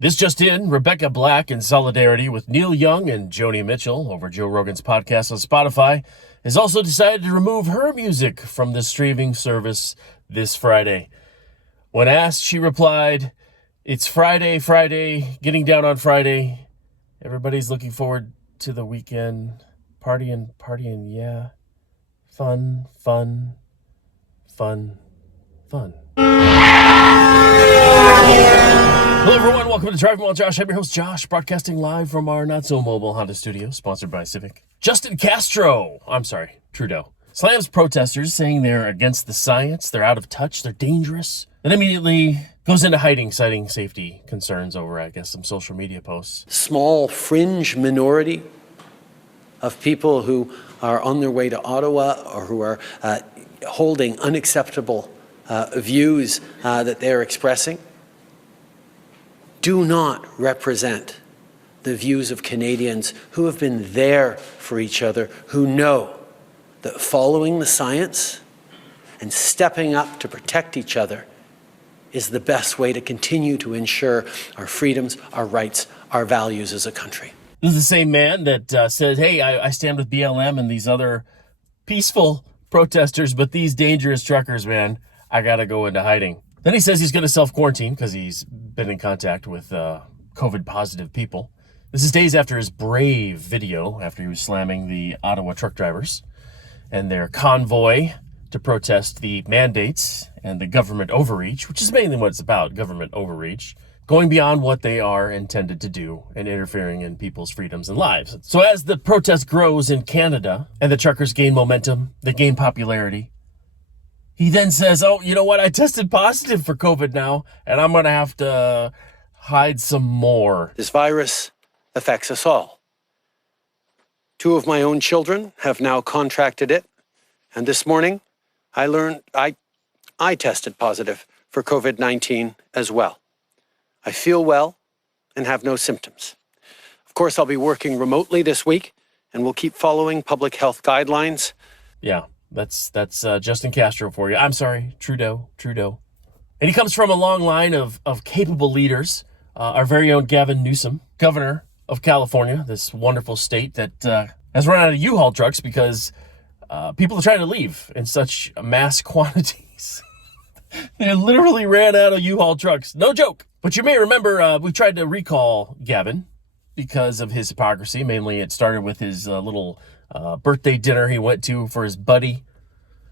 This just in, Rebecca Black, in solidarity with Neil Young and Joni Mitchell over Joe Rogan's podcast on Spotify, has also decided to remove her music from the streaming service this Friday. When asked, she replied, "It's Friday, getting down on Friday. Everybody's looking forward to the weekend. Partying, yeah. Fun. Hello, everyone. Welcome to Driving While Josh. I'm your host, Josh, broadcasting live from our not-so-mobile Honda studio, sponsored by Civic. Trudeau, slams protesters, saying they're against the science, they're out of touch, they're dangerous, then immediately goes into hiding, citing safety concerns over, I guess, some social media posts. Small fringe minority of people who are on their way to Ottawa or who are holding unacceptable views that they're expressing do not represent the views of Canadians who have been there for each other, who know that following the science and stepping up to protect each other is the best way to continue to ensure our freedoms, our rights, our values as a country. This is the same man that said, hey, I stand with BLM and these other peaceful protesters, but these dangerous truckers, man, I got to go into hiding. Then he says he's going to self-quarantine because he's been in contact with COVID-positive people. This is days after his brave video, after he was slamming the Ottawa Truck Drivers and their convoy to protest the mandates and the government overreach, which is mainly what it's about, government overreach, going beyond what they are intended to do and interfering in people's freedoms and lives. So as the protest grows in Canada and the truckers gain momentum, they gain popularity, he then says, oh, you know what? I tested positive for COVID now, and I'm going to have to hide some more. This virus affects us all. 2 of my own children have now contracted it, and this morning I learned I tested positive for COVID-19 as well. I feel well and have no symptoms. Of course, I'll be working remotely this week, and we'll keep following public health guidelines. Yeah. That's Justin Castro for you. I'm sorry, Trudeau. And he comes from a long line of capable leaders. Our very own Gavin Newsom, governor of California, this wonderful state that has run out of U-Haul trucks because people are trying to leave in such mass quantities. They literally ran out of U-Haul trucks. No joke. But you may remember we tried to recall Gavin because of his hypocrisy. Mainly it started with his little birthday dinner he went to for his buddy,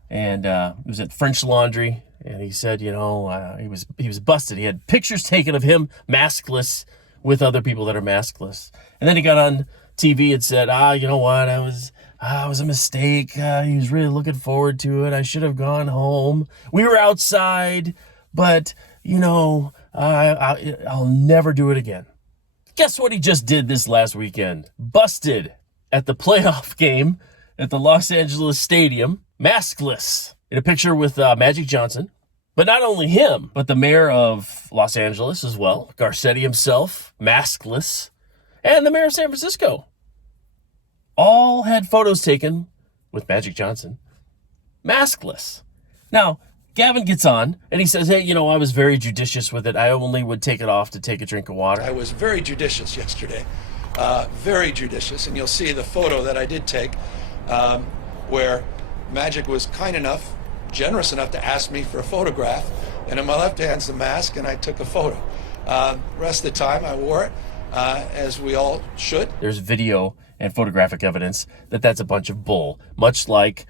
and it was at French Laundry, and he said, he was busted. He had pictures taken of him maskless with other people that are maskless, and then he got on TV and said, you know what, it was a mistake. He was really looking forward to it. I should have gone home. We were outside, but I'll never do it again. Guess what he just did this last weekend? Busted at the playoff game at the Los Angeles Stadium, maskless, in a picture with Magic Johnson. But not only him, but the mayor of Los Angeles as well, Garcetti himself, maskless, and the mayor of San Francisco. All had photos taken with Magic Johnson, maskless. Now, Gavin gets on, and he says, hey, I was very judicious with it. I only would take it off to take a drink of water. I was very judicious yesterday. Very judicious, and you'll see the photo that I did take where Magic was generous enough to ask me for a photograph, and in my left hand's the mask, and I took a photo. Rest of the time I wore it, as we all should. There's video and photographic evidence that that's a bunch of bull, much like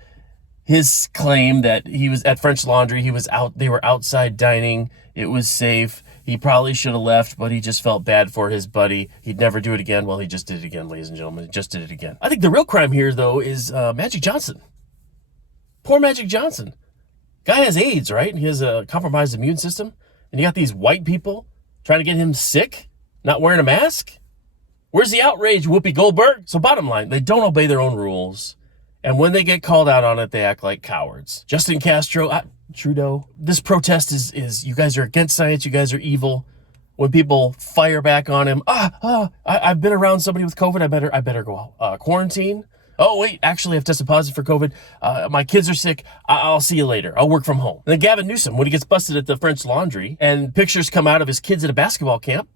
his claim that he was at French Laundry, they were outside dining, it was safe. He probably should have left, but he just felt bad for his buddy. He'd never do it again. Well, he just did it again, ladies and gentlemen. He just did it again. I think the real crime here, though, is Magic Johnson. Poor Magic Johnson. Guy has AIDS, right? And he has a compromised immune system. And you got these white people trying to get him sick, not wearing a mask. Where's the outrage, Whoopi Goldberg? So bottom line, they don't obey their own rules. And when they get called out on it, they act like cowards. Justin Castro, Trudeau, this protest is you guys are against science, you guys are evil. When people fire back on him, I've been around somebody with COVID, I better go quarantine. Oh, wait, actually, I've tested positive for COVID. My kids are sick. I'll see you later. I'll work from home. And then Gavin Newsom, when he gets busted at the French Laundry and pictures come out of his kids at a basketball camp,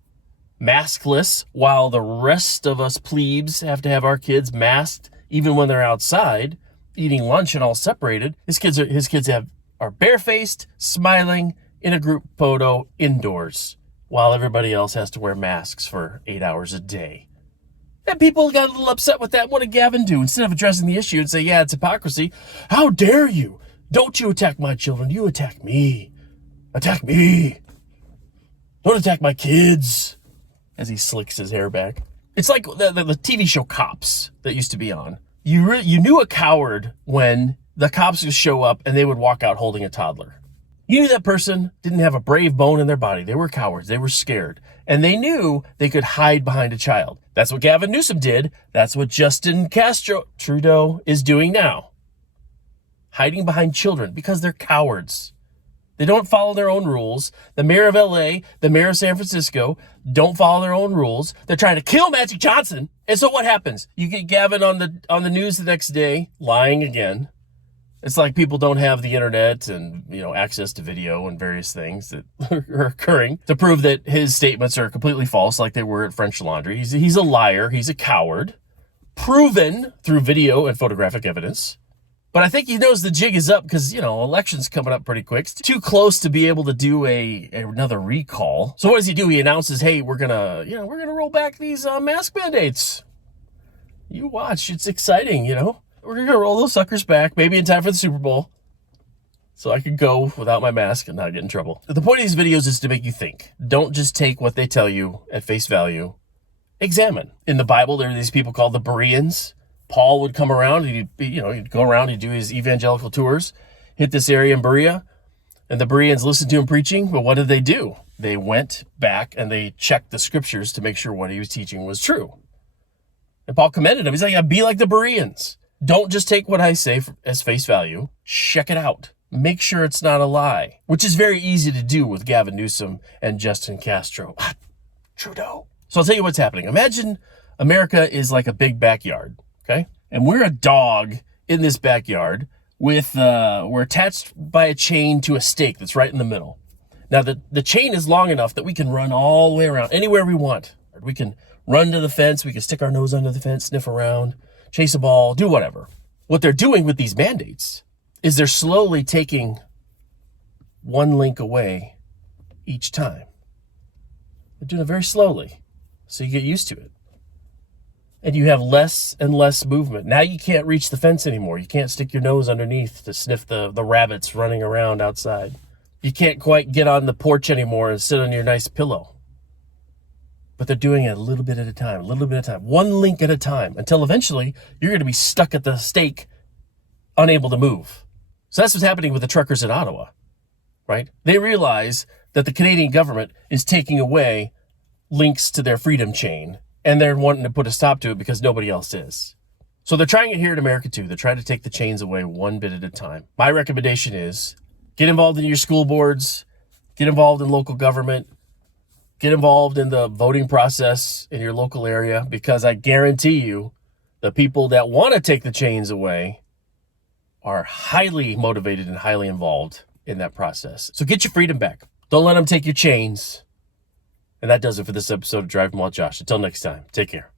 maskless, while the rest of us plebes have to have our kids masked even when they're outside eating lunch and all separated. His kids are barefaced, smiling in a group photo indoors, while everybody else has to wear masks for 8 hours a day. And people got a little upset with that. What did Gavin do? Instead of addressing the issue and say, yeah, it's hypocrisy, how dare you? Don't you attack my children. You attack me. Attack me. Don't attack my kids. As he slicks his hair back. It's like the TV show Cops that used to be on. You knew a coward when the cops would show up and they would walk out holding a toddler. You knew that person didn't have a brave bone in their body. They were cowards. They were scared. And they knew they could hide behind a child. That's what Gavin Newsom did. That's what Castro Trudeau is doing now. Hiding behind children because they're cowards. They don't follow their own rules. The mayor of LA, the mayor of San Francisco don't follow their own rules. They're trying to kill Magic Johnson. And so what happens? You get Gavin on the news the next day, lying again. It's like people don't have the internet and, access to video and various things that are occurring to prove that his statements are completely false, like they were at French Laundry. He's a liar. He's a coward. Proven through video and photographic evidence. But I think he knows the jig is up because, election's coming up pretty quick. It's too close to be able to do another recall. So what does he do? He announces, hey, we're gonna roll back these mask mandates. You watch. It's exciting, We're going to roll those suckers back, maybe in time for the Super Bowl, so I can go without my mask and not get in trouble. The point of these videos is to make you think. Don't just take what they tell you at face value. Examine. In the Bible, there are these people called the Bereans. Paul would come around, he'd go around, he'd do his evangelical tours, hit this area in Berea, and the Bereans listened to him preaching, but what did they do? They went back and they checked the scriptures to make sure what he was teaching was true. And Paul commended him. He's like, be like the Bereans. Don't just take what I say as face value. Check it out. Make sure it's not a lie, which is very easy to do with Gavin Newsom and Castro. Trudeau. So I'll tell you what's happening. Imagine America is like a big backyard, okay? And we're a dog in this backyard with, we're attached by a chain to a stake that's right in the middle. Now, the chain is long enough that we can run all the way around anywhere we want. We can run to the fence. We can stick our nose under the fence, sniff around, chase a ball, do whatever. What they're doing with these mandates is they're slowly taking one link away each time. They're doing it very slowly, so you get used to it. And you have less and less movement. Now you can't reach the fence anymore. You can't stick your nose underneath to sniff the rabbits running around outside. You can't quite get on the porch anymore and sit on your nice pillow. But they're doing it a little bit at a time, one link at a time, until eventually you're going to be stuck at the stake, unable to move. So that's what's happening with the truckers in Ottawa, right? They realize that the Canadian government is taking away links to their freedom chain, and they're wanting to put a stop to it because nobody else is. So they're trying it here in America too. They're trying to take the chains away one bit at a time. My recommendation is get involved in your school boards, get involved in local government, get involved in the voting process in your local area, because I guarantee you the people that want to take the chains away are highly motivated and highly involved in that process. So get your freedom back. Don't let them take your chains. And that does it for this episode of Driving While Josh. Until next time, take care.